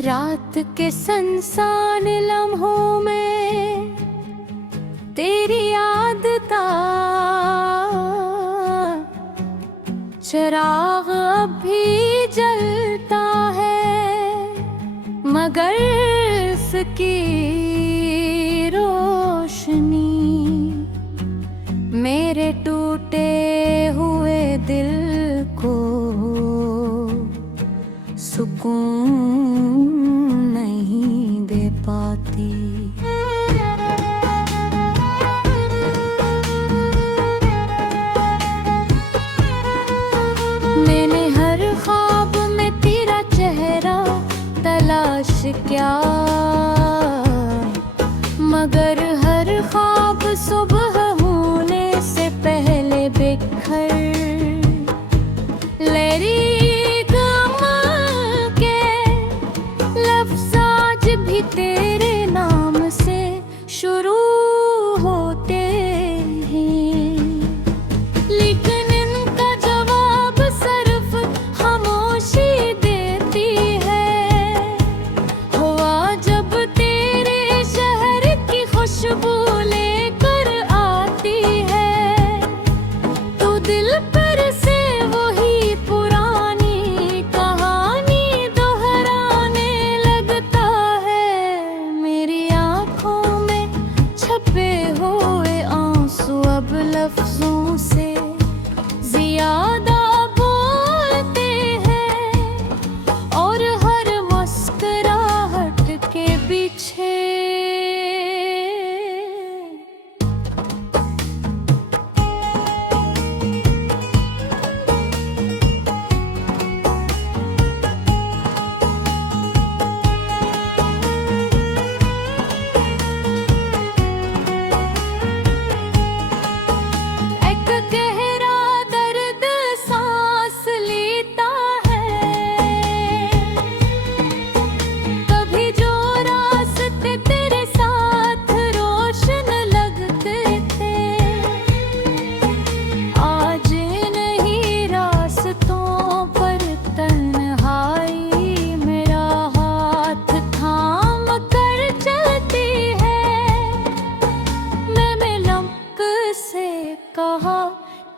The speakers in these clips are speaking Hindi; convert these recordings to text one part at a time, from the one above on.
रात के सुनसान लम्हों में तेरी याद का चिराग अब भी जलता है, मगर इसकी रोशनी मेरे टूटे हुए दिल को सुकून नहीं दे पाती। मैंने हर ख्वाब में तेरा चेहरा तलाश किया, मगर हर ख्वाब सुबह होने से पहले बिखर लेरी तेरे नाम से शुरू होते हैं, लेकिन इनका जवाब सिर्फ खामोशी देती है। हवा जब तेरे शहर की खुशबू लेकर आती है, तो दिल पर से वही पुरानी कहानी दोहराने लगता है। छपे हुए आंसू अब लफ्जों से ज्यादा बोलते हैं, और हर मुस्कुराहट के पीछे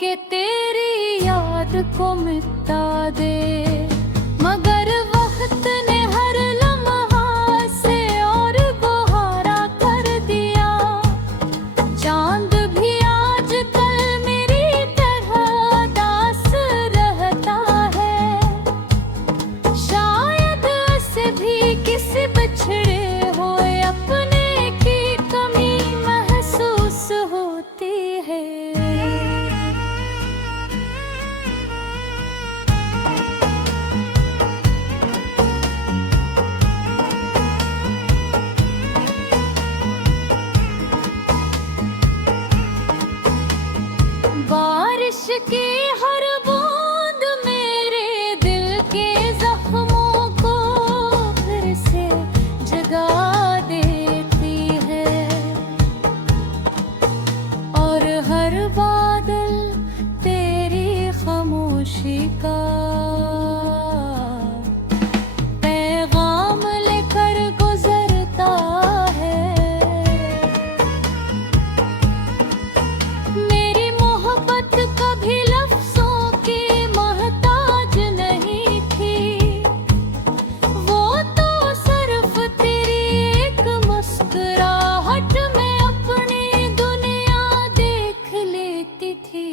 कि तेरी याद को मिटा दे, मगर वक्त ने हर लम्हा से और गुहारा कर दिया। चांद भी आज कल मेरी तरह दास रहता है, शायद उसे भी किसी बिछड़े हुए अपने की कमी महसूस होती है। बारिश की हर बूंद मेरे दिल के जख्मों को फिर से जगा देती है, और हर बादल तेरी खामोशी का पैगाम लेकर गुजरता है। कभी लफ्जों की मोहताज नहीं थी, वो तो सिर्फ तेरी एक मुस्कुराहट में अपनी दुनिया देख लेती थी।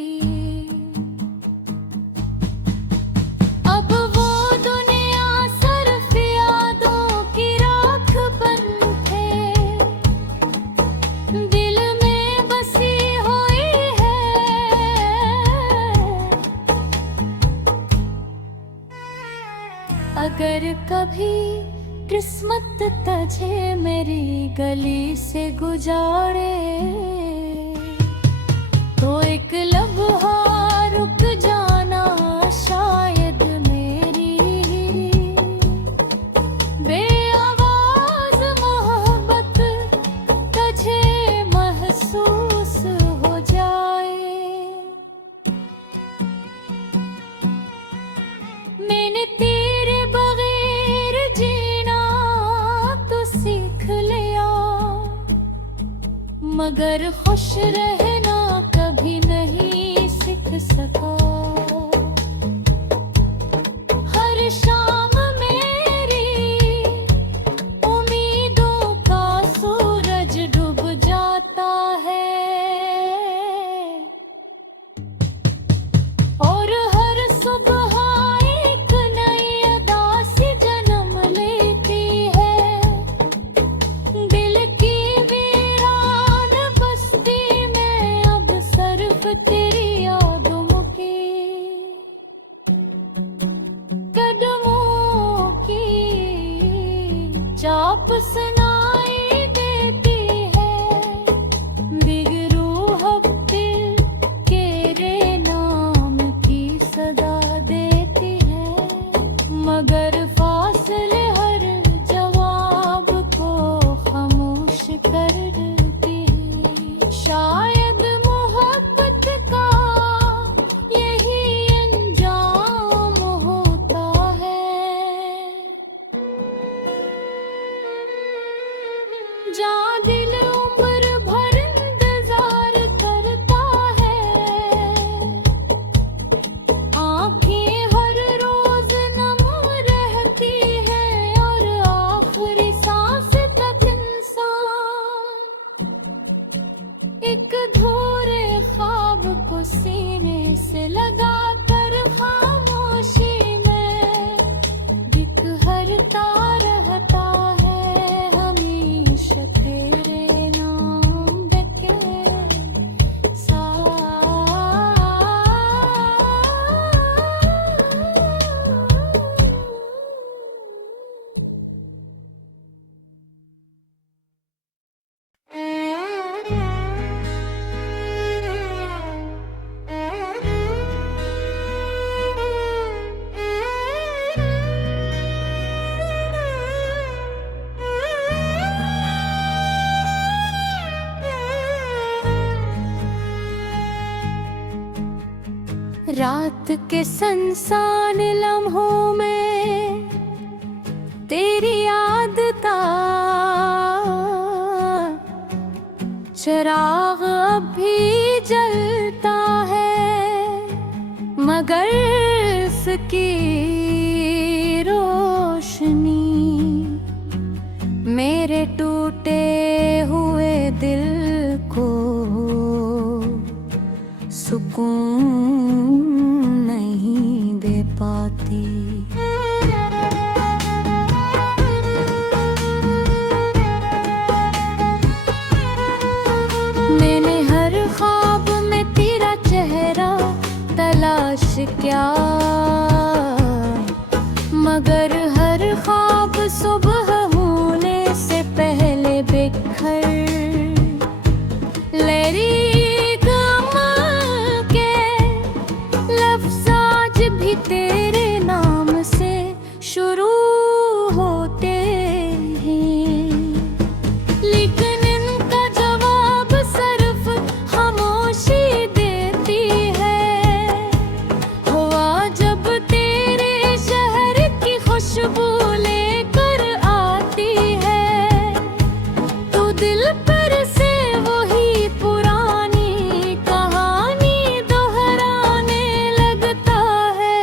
अब वो दुनिया सिर्फ यादों की राख बन थे, दिल में बसी हुई है। अगर कभी किस्मत तुझे मेरी गली से गुजारे, तो एक लम्हा रुक जाना शायद मेरी बेआवाज मोहब्बत तुझे महसूस हो जाए। मैंने तेरे बगैर जीना मगर खुश रहना कभी नहीं सीख सका। हर शाम मेरी उम्मीदों का सूरज डूब जाता है और हर सुबह एक नई अदा सी जन्म लेती है। दिल की वीरान बस्ती में अब सिर्फ तेरी यादों की कदमों की चाप सुनाई देती है। बिगड़ू हब दिल तेरे नाम की सदा देती है, मगर फासले हर जवाब को खामोश कर देती है। शायद मोहब्बत का यही अंजाम होता है। जहाँ दिल उम्र भर इंतजार करता है, आंखें हर रोज नम रहती है और आखिरी सांस तक इंसान एक अधूरे ख्वाब को सीने से लगा कर खामोशी में बिखरता रहता है। हमेशा तेरे नाम डके रात के सुनसान लम्हों में तेरी याद का चिराग अब भी जलता है, मगर इसकी रोशनी मेरे टूटे हुए दिल को सुकून नहीं दे पाती। मैंने हर ख्वाब में तेरा चेहरा तलाश किया, मगर हर ख्वाब सुबह होने से पहले बिखर लेरी भी तेरे नाम से शुरू होते हैं, लेकिन इनका जवाब सिर्फ खामोशी देती है। हुआ जब तेरे शहर की खुशबू लेकर आती है, तो दिल पर से वही पुरानी कहानी दोहराने लगता है।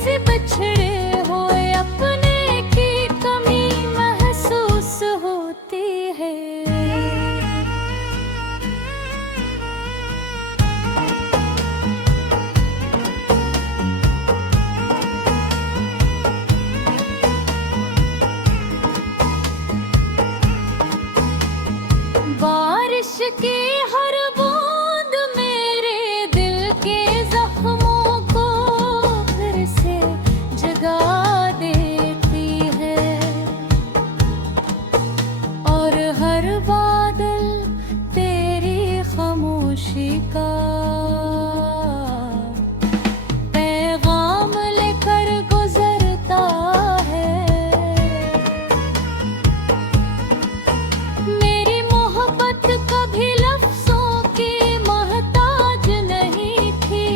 किसी बिछड़े हुए अपने की कमी महसूस होती है। बारिश की हर बूंद मेरे दिल के जख्मों को फिर से जगा देती है, और हर बादल तेरी खामोशी का पैगाम लेकर गुजरता है। मेरी मोहब्बत कभी लफ्जों की मोहताज नहीं थी,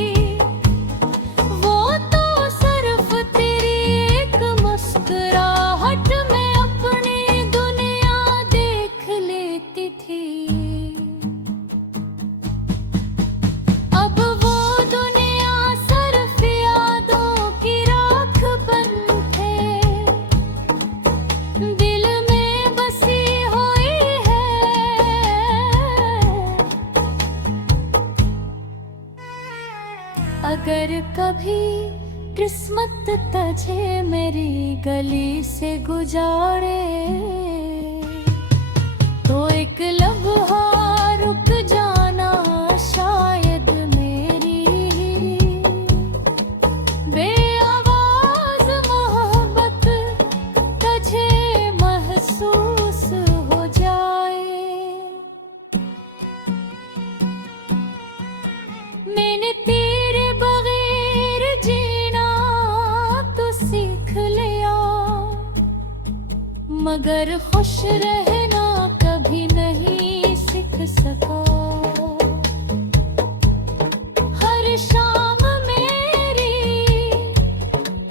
वो तो सिर्फ तेरी एक मुस्कुराहट में अपनी दुनिया देख लेती थी। अब वो दुनिया सिर्फ यादों की राख बन है, दिल में बसी हुई है। अगर कभी किस्मत तुझे मेरी गली से गुजारे, तो एक लम्हा रुक जाना, शायद मेरी बेआवाज मोहब्बत तुझे महसूस हो जाए। मैंने तेरे बगैर जीना तो सीख लिया, मगर खुश रहना कभी नहीं सीख सका। हर शाम मेरी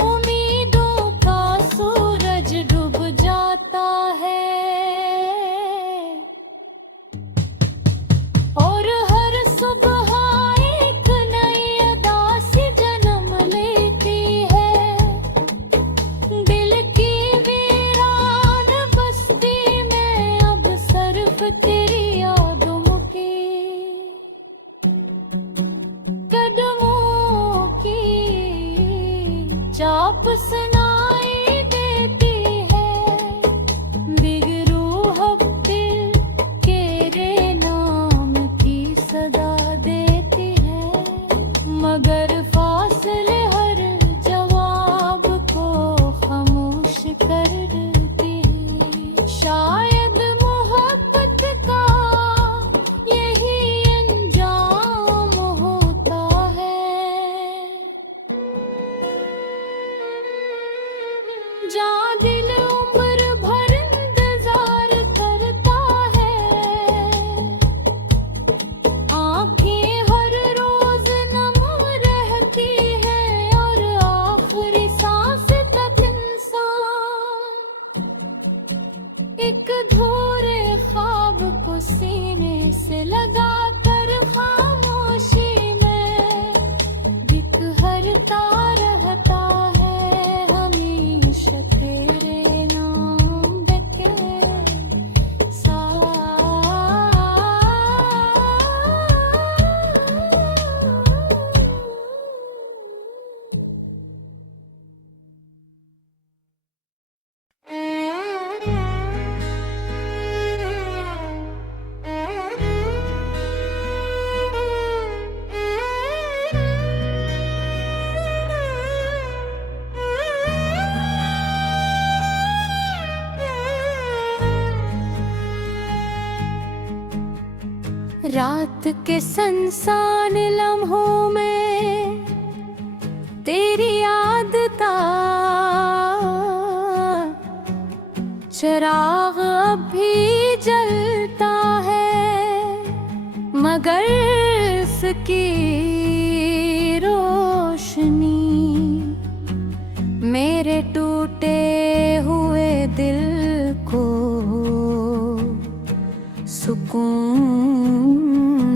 उम्मीदों का सूरज डूब जाता है, और हर सुबह एक नई अदा से जन्म लेती है। दिल की वीरान बस्ती में अब सिर्फ तेरी यादों की कदमों की चाप सुनाई देती है। बिगड़ू हब दिल तेरे नाम की सदा देती है, मगर फासले हर जवाब को खामोश कर देती है। शायद मोहब्बत का यही अंजाम होता है, जहाँ दिल उम्र भर इंतजार करता है। आँखें हर रोज नम रहती है, और आखिरी सांस तक इंसान एक अधूरे ख्वाब को सीने से लगा कर खामोशी में बिखरता रहता है। हमेशा तेरे नाम बके रात के सुनसान लम्हों में तेरी याद था, चिराग अब भी जलता है, मगर इसकी रोशनी मेरे टूटे हुए दिल को सुकून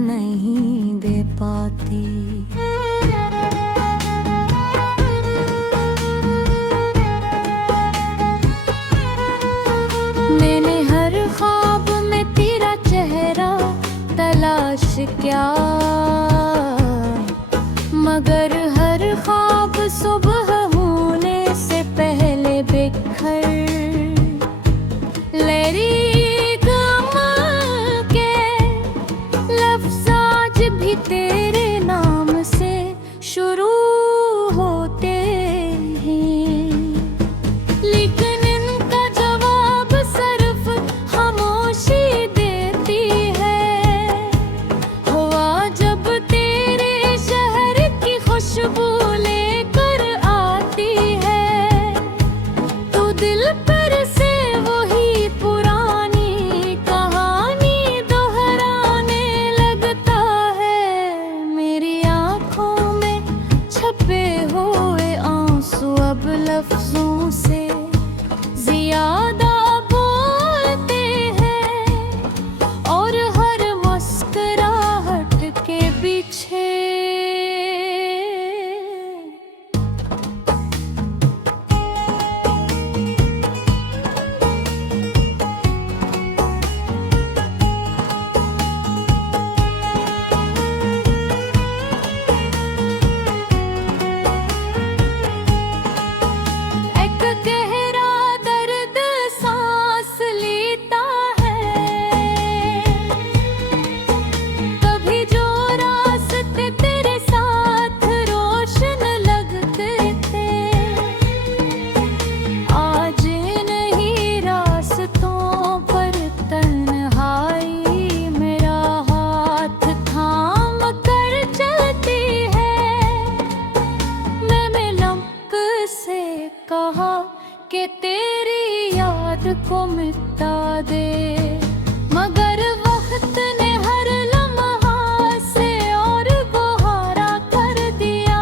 नहीं दे पाती। क्या, मगर हर ख्वाब सुबह होने से पहले बिखर लेरी कमल के लफ्ज़ आज भी तेरे नाम से शुरू होते हैं, लेकिन इनका जवाब सिर्फ खामोशी देती है। हवा जब तेरे शहर की खुशबू लेकर आती है, तो दिल पर से वही पुरानी कहानी दोहराने लगता है। मेरी आँखों में छपे हुए आंसू अब लफ्जों से ज्यादा बोलते हैं, और हर मुस्कुराहट के पीछे एक गहरा दर्द सांस लेता है। कभी जो रास्ते तेरे साथ रोशन लगते थे, आज नहीं रास्तों पर तन्हाई मेरा हाथ थाम कर चलती है। मैंने लम्क से कहा कि तेरी याद को मिटा दे, मगर वक्त ने हर लम्हा से और गुहारा कर दिया।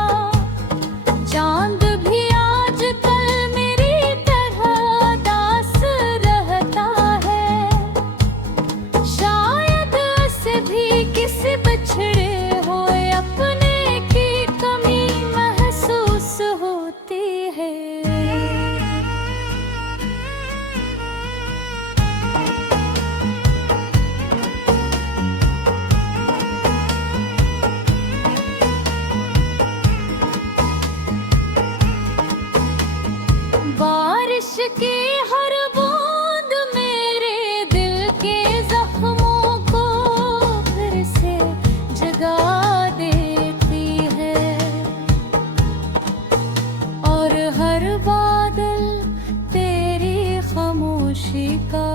चांद भी आज कल मेरी तरह दास रहता है, शायद उसे भी किसी बिछड़े हुए अपने की कमी महसूस होती है। बारिश की हर बूंद मेरे दिल के जख्मों को फिर से जगा देती है, और हर बादल तेरी खामोशी का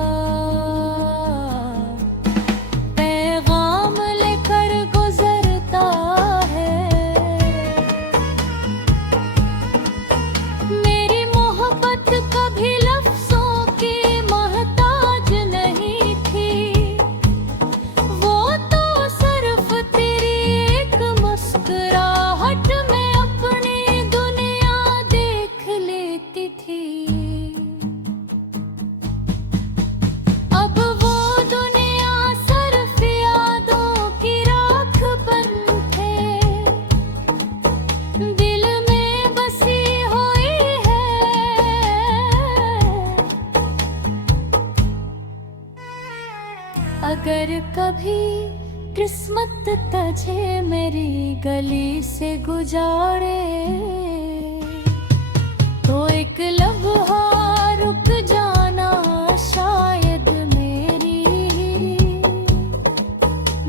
पैगाम लेकर गुजरता है। मेरी मोहब्बत कभी लफ्ज़ों की मोहताज नहीं थी, वो तो सिर्फ तेरी एक मुस्कुराहट में अपनी दुनिया देख लेती थी। अब वो दुनिया सिर्फ यादों की राख बन थे, दिल में बसी हुई है। अगर कभी किस्मत तुझे मेरी गली से गुजारे, तो एक लम्हा रुक जाना शायद मेरी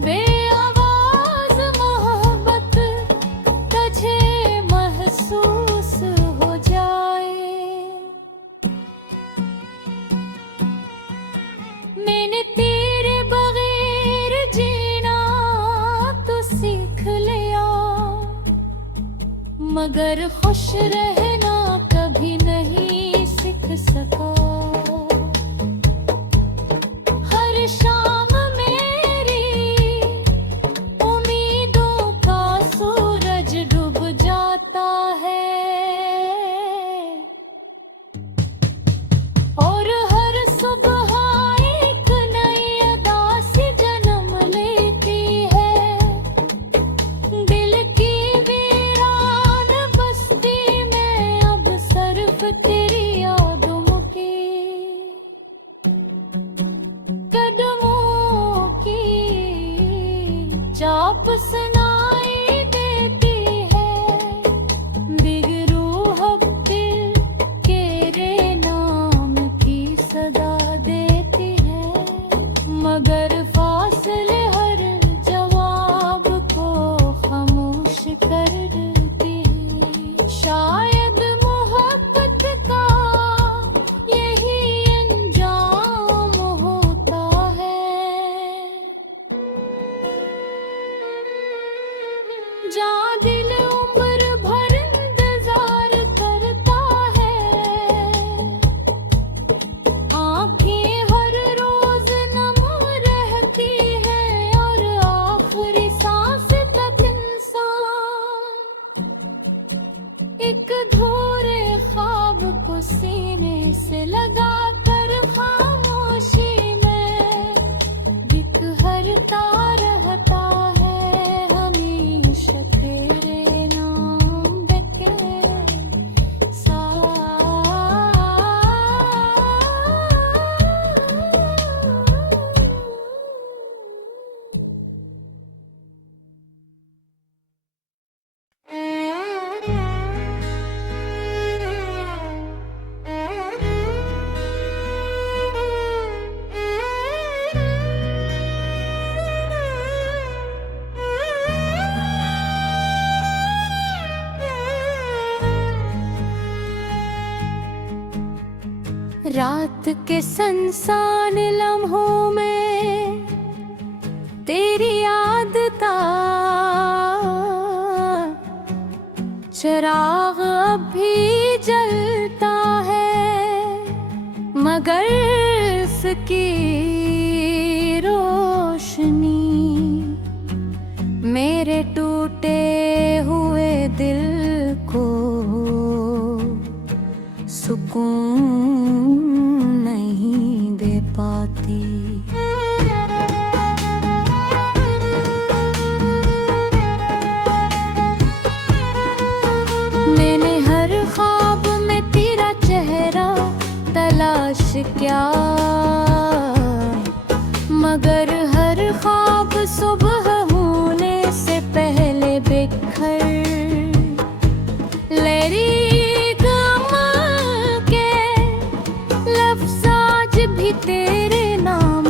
बेआवाज मोहब्बत तुझे महसूस हो जाए। मैंने तेरे बगैर जीना तो सीख लिया, मगर खुश रहना कभी नहीं सीख सका। हर शाम मेरी उम्मीदों का सूरज डूब जाता है, और हर सुबह एक नई अदा से जन्म लेती है। दिल की वीरान बस्ती में अब सिर्फ तेरी यादों की कदमों की चाप सुनाई देती है, बिगरू हब दिल तेरे नाम की सदा देती है, मगर फासले हर जवाब को खामोश कर देती है। शायद मोहब्बत का यही अंजाम होता है। जहाँ दिल उम्र भर इंतजार करता है, आंखें हर रोज नम रहती है, और आखिरी सांस तक इंसान एक अधूरे ख्वाब को सीने से लगा कर खामोशी में बिखरता रहता है, हमेशा तेरे नाम बहके रात के सुनसान लम्हों में तेरी याद का चिराग अब भी जलता है, मगर इसकी रोशनी मेरे टूटे हुए दिल को सुकून नहीं दे पाती। मैंने हर ख्वाब में तेरा चेहरा तलाश किया, मगर हर ख्वाब सुबह होने से पहले बिखर लेरी तेरे नाम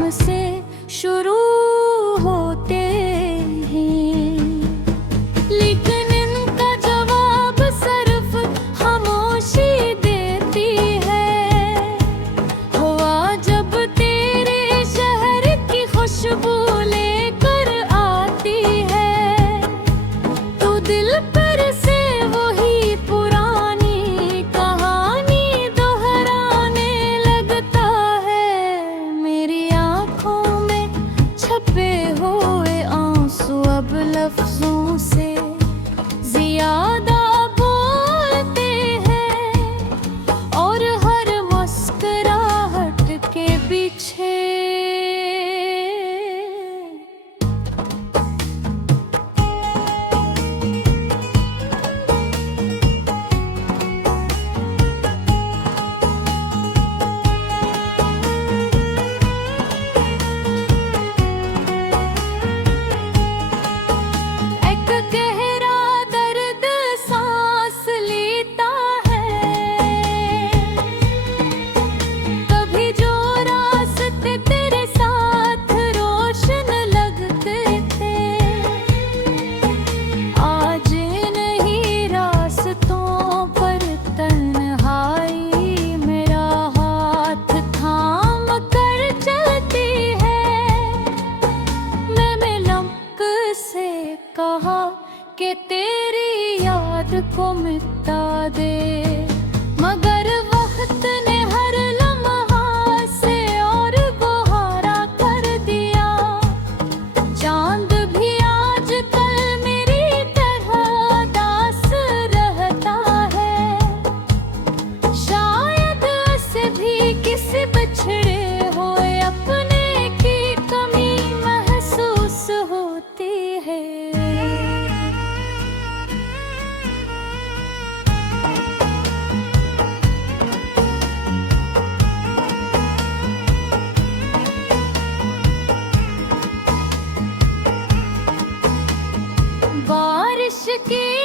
की